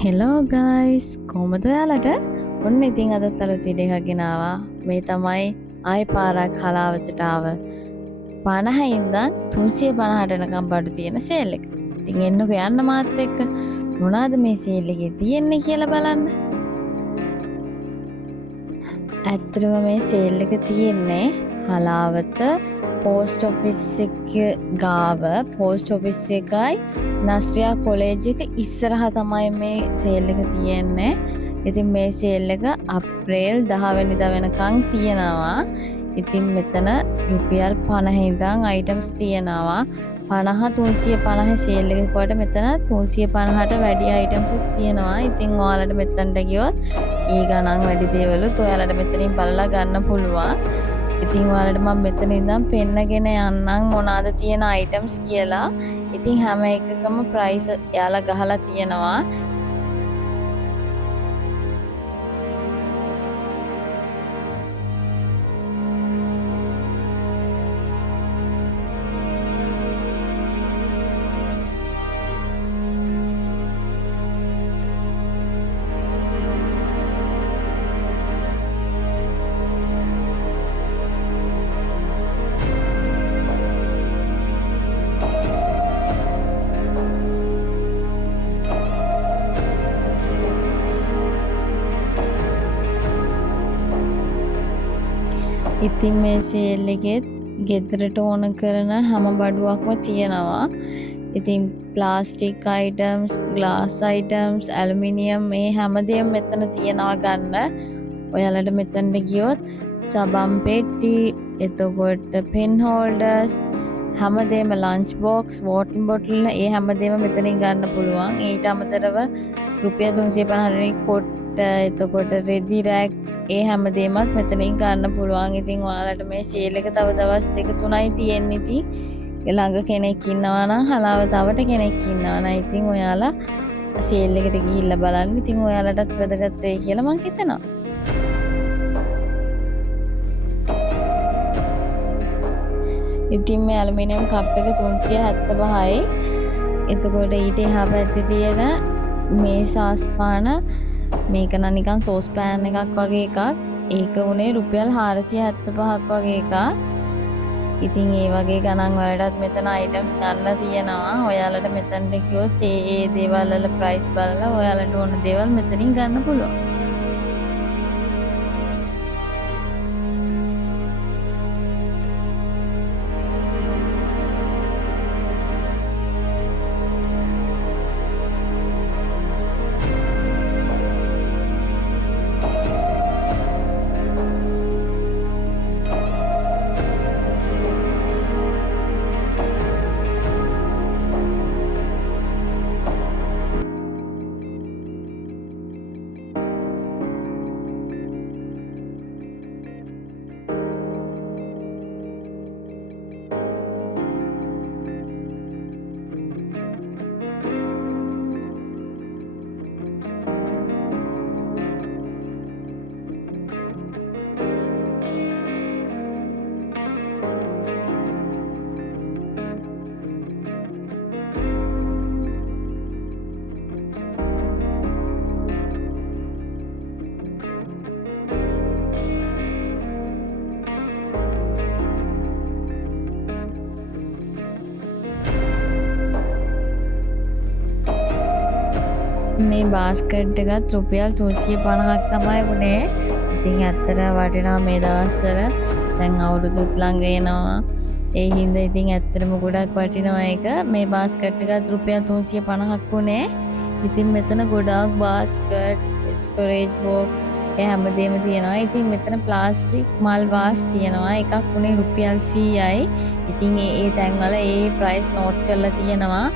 Hello guys කොමද ඔයාලට ඔන්න ඉතින් අදත් අලුත් වීඩියෝ එකක් ගෙනාවා. මේ තමයි ආයි පාරක් හලාවතටාව 50 ඉඳන් 350ට යනකම් බඩු තියෙන සේල් එක. ඉතින් එන්නකෝ යන්න මාත් එක්ක මොනවාද මේ සේල් එකේ තියෙන්නේ කියලා බලන්න. ඇත්තටම මේ සේල් එක තියෙන්නේ හලාවත පෝස්ට් ඔෆිස් එක ගාව පෝස්ට් ඔෆිස් එකයි නස්රියා කොලේජ් එක ඉස්සරහා තමයි මේ සේල් එක තියෙන්නේ. ඉතින් මේ සේල් එක අප්‍රේල් 10 වෙනිදා වෙනකන් තියෙනවා. ඉතින් මෙතන රුපියල් 50 ඉඳන් අයිටම්ස් තියෙනවා. 50 350 සේල් එකේ කොට මෙතන 350ට වැඩි අයිටම්ස් තියෙනවා. ඉතින් ඔයාලට මෙතනට ගියොත් ඊ ගණන් වැඩි දේවලුත් ඔයාලට මෙතනින් බලලා ගන්න පුළුවන්. ඉතින් ඔයාලට මම මෙතන ඉඳන් පෙන්නගෙන යන්නම් මොනවාද තියෙන අයිටම්ස් කියලා. ඉතින් හැම එකකම ප්‍රයිස් එයාලා ගහලා තියෙනවා. ඉතින් මේ සේල් එකේ ගෙදරට ඕන කරන හැම බඩුවක්ම තියෙනවා. ඉතින් plastic items, glass items, aluminium මේ හැමදේම මෙතන තියෙනවා ගන්න. ඔයාලට මෙතනට ගියොත් සබම් පෙට්ටි, එතකොට පෙන් හෝල්ඩර්ස්, හැමදේම ලන්ච් බොක්ස්, වෝටර් බොටල් ඒ හැමදේම මෙතනින් ගන්න පුළුවන්. ඊට අමතරව රුපියල් 350 කොට, එතකොට රෙදි රැක් ඒ හැමදේමත් මෙතනින් ගන්න පුළුවන්. ඉතින් ඔයාලට මේ සේල් එක තව දවස් 2-3යි තියෙන්නේ. ඉතින් ළඟ කෙනෙක් ඉන්නවා නම් හලාවතවට කෙනෙක් ඉන්නවා නම් ඉතින් ඔයාලා සේල් එකට ගිහිල්ලා බලන්න. ඉතින් ඔයාලටත් වැදගත් වෙයි කියලා මම හිතනවා. ඉතින් මේ ඇලුමිනියම් කප් එක 375යි. එතකොට ඊට එහා පැත්තේ තියෙන මේ සාස්පාන මේක නම් නිකන් සෝස් පෑන් එකක් වගේ එකක්. ඒක උනේ රුපියල් 475ක් වගේ එකක්. ඉතින් ඒ වගේ ගණන් වලටත් මෙතන අයිටම්ස් ගන්න තියෙනවා. ඔයාලට මෙතනට ගියොත් ඒ දේවල් වල ප්‍රයිස් බලලා ඔයාලට ඕන දේවල් මෙතනින් ගන්න පුළුවන්. මේ බාස්කට් එකත් රුපියල් 350ක් තමයි වුණේ. ඉතින් ඇත්තට වටිනවා මේ දවස්වල. දැන් අවුරුදුත් ළඟ එනවා. ඒ හින්දා ඉතින් ඇත්තටම ගොඩක් වටිනවා ඒක. මේ බාස්කට් එකත් රුපියල් 350ක් වුණේ. ඉතින් මෙතන ගොඩාක් බාස්කට්, ස්ටෝරේජ් බොක්ස් ඒ හැමදේම තියෙනවා. ඉතින් මෙතන ප්ලාස්ටික් මල් වාස් තියෙනවා. එකක් වුණේ රුපියල් 100යි. ඉතින් ඒ තැන්වල ඒ ප්‍රයිස් නෝට් කරලා තියෙනවා.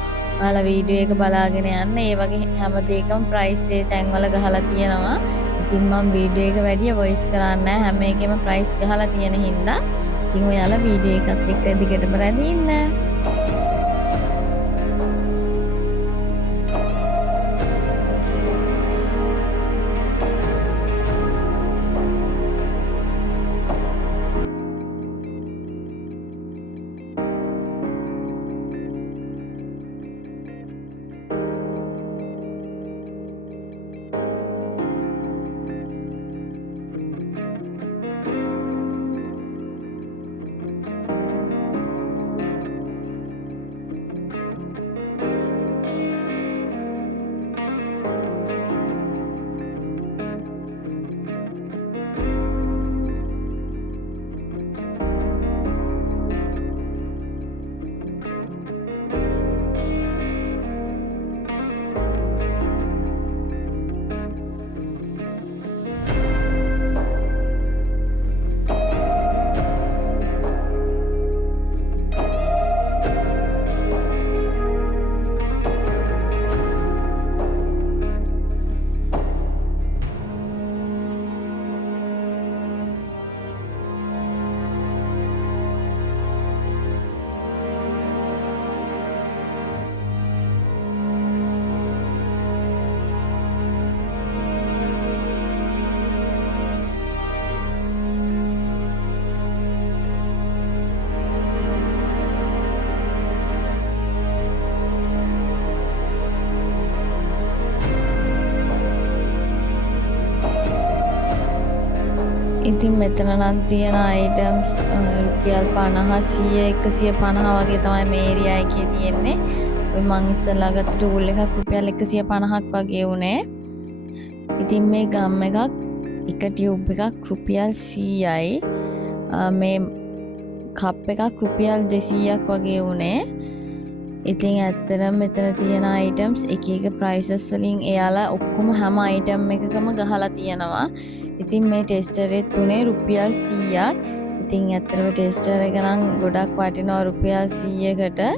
ඔයාලා වීඩියෝ එක බලාගෙන යන්න. ඒ වගේ හැම දෙයකම ප්‍රයිස් ඒ තැන්වල ගහලා තියෙනවා. ඉතින් මම වීඩියෝ එක වැඩි වොයිස් කරන්නේ නැහැ. හැම එකෙම ප්‍රයිස් ගහලා තියෙන හින්දා. ඉතින් ඔයාලා වීඩියෝ එකත් එක්ක දිගටම රැඳී ඉන්න. මෙතන නම් තියෙන items රුපියල් 50 100 150 වගේ තමයි මේ ඒරියා එකේ තියෙන්නේ. ඔය මං ඉස්සෙල්ලා ගත්ත ටූල් එකක් රුපියල් 150ක් වගේ උනේ. ඉතින් මේ ගම් එකක් එක ටියුබ් එකක් රුපියල් 100යි. මේ කප් එකක් රුපියල් 200ක් වගේ උනේ. ඉතින් ඇත්තටම මෙතන තියෙන items එක එක prices වලින් එයාලා ඔක්කොම හැම item එකකම ගහලා තියෙනවා. ඉතින් මේ ටෙස්ටර් එකේ තුනේ රුපියල් 100ක්. ඉතින් ඇත්තටම ටෙස්ටර් එක නම් ගොඩක් වටිනවා රුපියල් 100කට.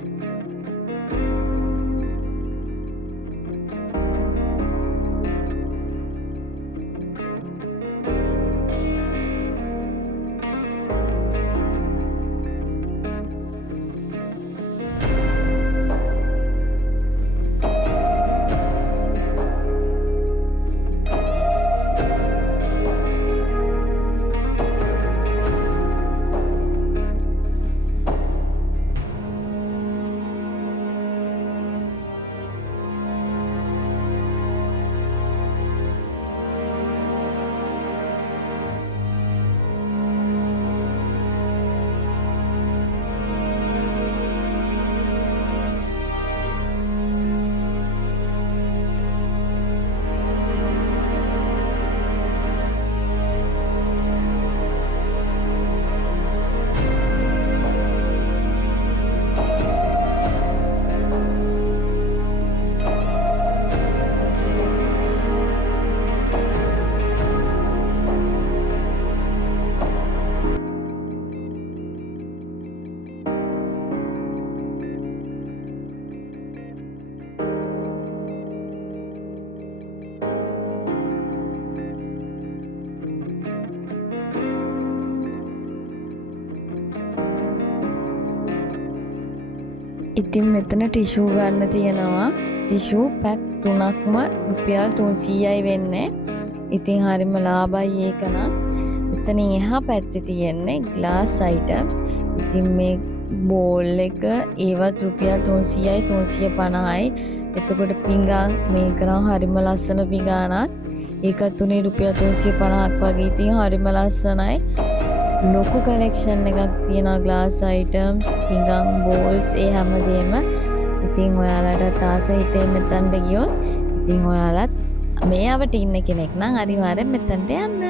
ඉතින් මෙතන ටිෂූ ගන්න තියෙනවා. ටිෂූ පැක් 3ක්ම රුපියල් 300යි වෙන්නේ. ඉතින් හරිම ලාභයි ඒක නම්. එතනින් එහා පැත්තේ තියෙන්නේ glass items. ඉතින් මේ බෝල් එක ඒවත් රුපියල් 300යි 350යි. එතකොට පිඟාන් මේක නම් හරිම ලස්සන පිඟානක්. ඒකත් තුනේ රුපියල් 350ක් වගේ. ඉතින් හරිම ලස්සනයි. ලොකු කලෙක්ෂන් එකක් තියෙනවා glass items, පිඟාන්, bowls ඒ හැමදේම. ඉතින් ඔයාලට ආස හිතේ මෙතනට ගියොත් ඉතින් ඔයාලත් මේ අවට ඉන්න කෙනෙක් නම් අනිවාර්යෙන් මෙතනට යන්න.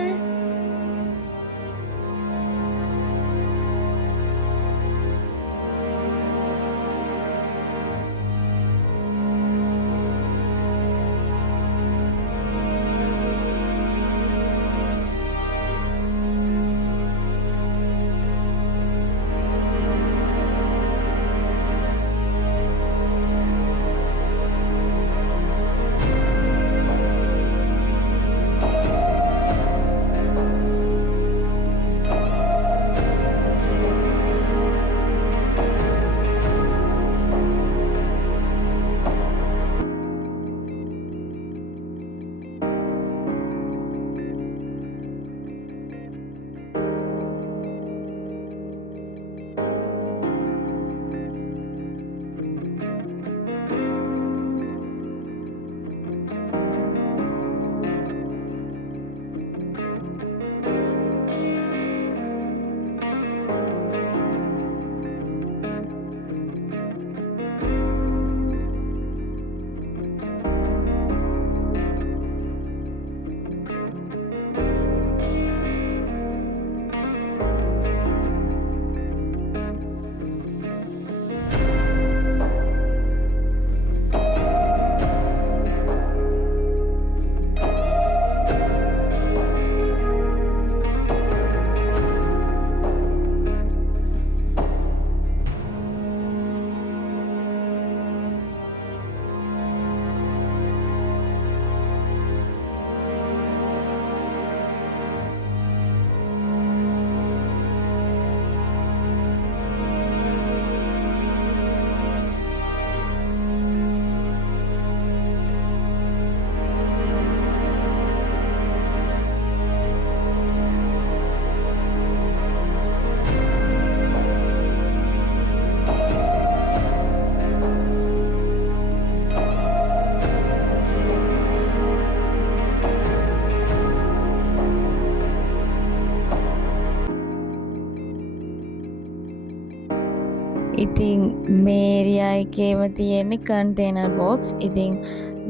ඉතින් මේ ඒරියා එකේම තියෙන්නේ කන්ටේනර් බොක්ස්. ඉතින්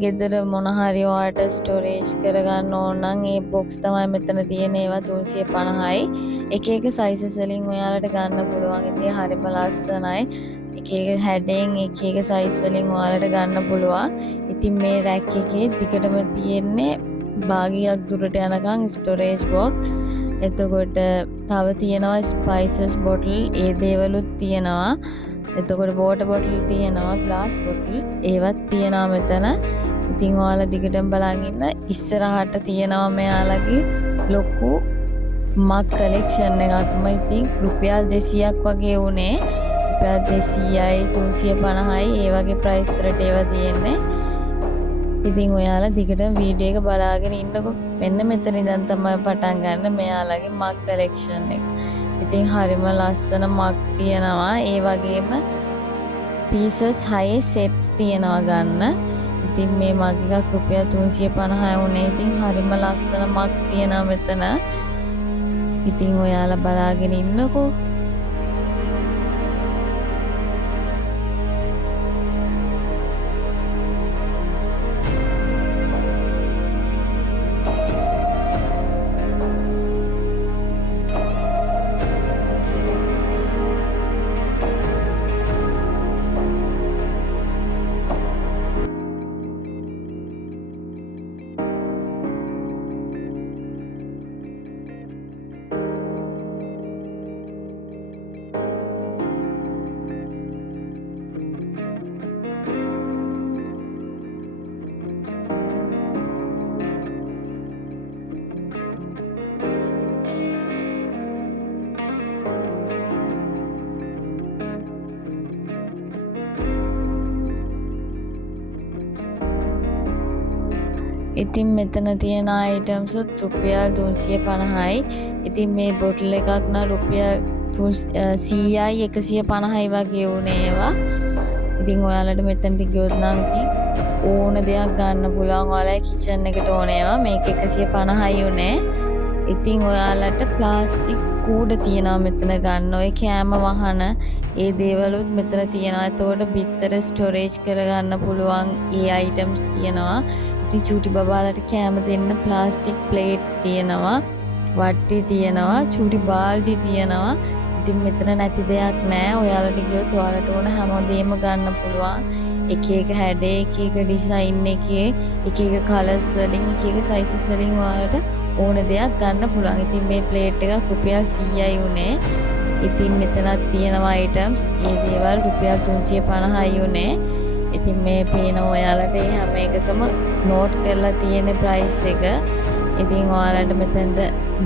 ගෙදර මොන හරි ඔයාලට ස්ටෝරේජ් කරගන්න ඕන නම් ඒ බොක්ස් තමයි මෙතන තියෙන. ඒවා 350යි. එක එක සයිසස් වලින් ඔයාලට ගන්න පුළුවන්. ඉතින් හරිම ලස්සනයි. එක එක හැඩෙන් එක එක සයිස් වලින් ඔයාලට ගන්න පුළුවන්. ඉතින් මේ රැක් එකේ දිගටම තියෙන්නේ භාගයක් දුරට යනකම් ස්ටෝරේජ් බොක්ස්. එතකොට තව තියෙනවා ස්පයිසස් බොටල්, ඒ දේවලුත් තියෙනවා. එතකොට වෝටර් බොටල් තියෙනවා, ග්ලාස් බොටල් ඒවත් තියෙනවා මෙතන. ඉතින් ඔයාලා දිගටම බලන් ඉන්න. ඉස්සරහට තියෙනවා මෙයාලගේ ලොකු මග් කලෙක්ෂන් එකක්ම. ඉතින් රුපියල් 200ක් වගේ උනේ. රුපියල් 200යි 350යි ඒ වගේ ප්‍රයිස් වලට ඒවා තියෙන්නේ. ඉතින් ඔයාලා දිගටම වීඩියෝ එක බලාගෙන ඉන්නකො. මෙන්න මෙතන ඉඳන් තමයි පටන් ගන්න මෙයාලගේ මග් කලෙක්ෂන් එක. ඉතින් හරිම ලස්සන මග් තියෙනවා. ඒ වගේම පීසස් 6 සෙට්ස් තියෙනවා ගන්න. ඉතින් මේ මග් එකක් රුපියල් 350 වුණේ. ඉතින් හරිම ලස්සන මග් තියෙනවා මෙතන. ඉතින් ඔයාලා බලාගෙන ඉන්නකෝ. ඉතින් මෙතන තියෙන අයිටම්ස් රුපියල් 350යි. ඉතින් මේ බොටල් එකක් නම් රුපියල් 100යි 150යි වගේ වුණේ ඒවා. ඉතින් ඔයාලට මෙතනට ගියොත් නම් ඉතින් ඕන දෙයක් ගන්න පුළුවන්. ඔයාලා කිචන් එකට ඕන ඒවා. මේක 150යි උනේ. ඉතින් ඔයාලට ප්ලාස්ටික් කූඩ තියෙනවා මෙතන ගන්න. ඔය කෑම වහන ඒ දේවලුත් මෙතන තියෙනවා. එතකොට බිත්තර ස්ටෝරේජ් කරගන්න පුළුවන් ඒ අයිටම්ස් තියෙනවා. ඉතින් චූටි බබාලට කෑම දෙන්න ප්ලාස්ටික් ප්ලේට්ස් තියෙනවා. වට්ටි තියෙනවා. චූටි බාල්දි තියෙනවා. ඉතින් මෙතන නැති දෙයක් නෑ. ඔයාලට ගියොත් ඔයාලට ඕන හැමදේම ගන්න පුළුවන්. එක එක හැඩේ, එක එක ඩිසයින් එකේ, එක එක කලර්ස් වලින්, එක එක සයිසස් වලින් ඔයාලට ඕන දෙයක් ගන්න පුළුවන්. ඉතින් මේ ප්ලේට් එකක් රුපියල් 100යි උනේ. ඉතින් මෙතනත් තියෙනවා අයිටම්ස්. ඒ දේවල් රුපියල් 350යි උනේ. ඉතින් මේ පේන ඔයාලට ඒ හැම එකකම නෝට් කරලා තියෙන ප්‍රයිස් එක. ඉතින් ඔයාලට මෙතනට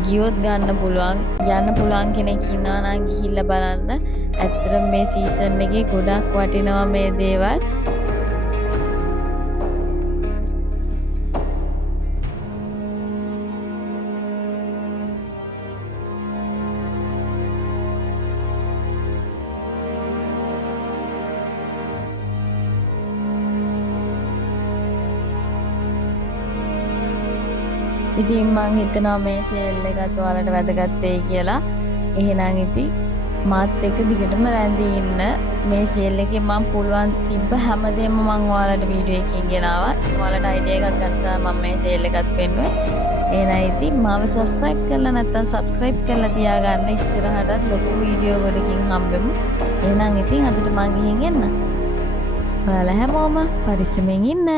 ගියොත් ගන්න පුළුවන්. යන්න පුළුවන් කෙනෙක් ඉන්නවා නම් ගිහිල්ලා බලන්න. ඇත්තටම මේ සීසන් එකේ ගොඩක් වටිනවා මේ දේවල්. ඉතින් මං හිතනවා මේ සේල් එකත් ඔයාලට වැදගත් වෙයි කියලා. එහෙනම් ඉතින් මාත් එක්ක දිගටම රැඳී ඉන්න. මේ සේල් එකේ මම පුළුවන් තිබ්බ හැමදේම මං ඔයාලට වීඩියෝ එකකින් ගෙනාවා. ඔයාලට අයිඩියා එකක් ගන්න තමයි මම මේ සේල් එකත් පෙන්නුවේ. එහෙනම් ඉතින් මාව subscribe කරලා නැත්නම් subscribe කරලා තියාගන්න. ඉස්සරහටත් ලොකු වීඩියෝ ගොඩකින් හම්බෙමු. එහෙනම් ඉතින් අදට මං ගිහින් එන්න. ඔයාලා හැමෝම පරිස්සමෙන් ඉන්න.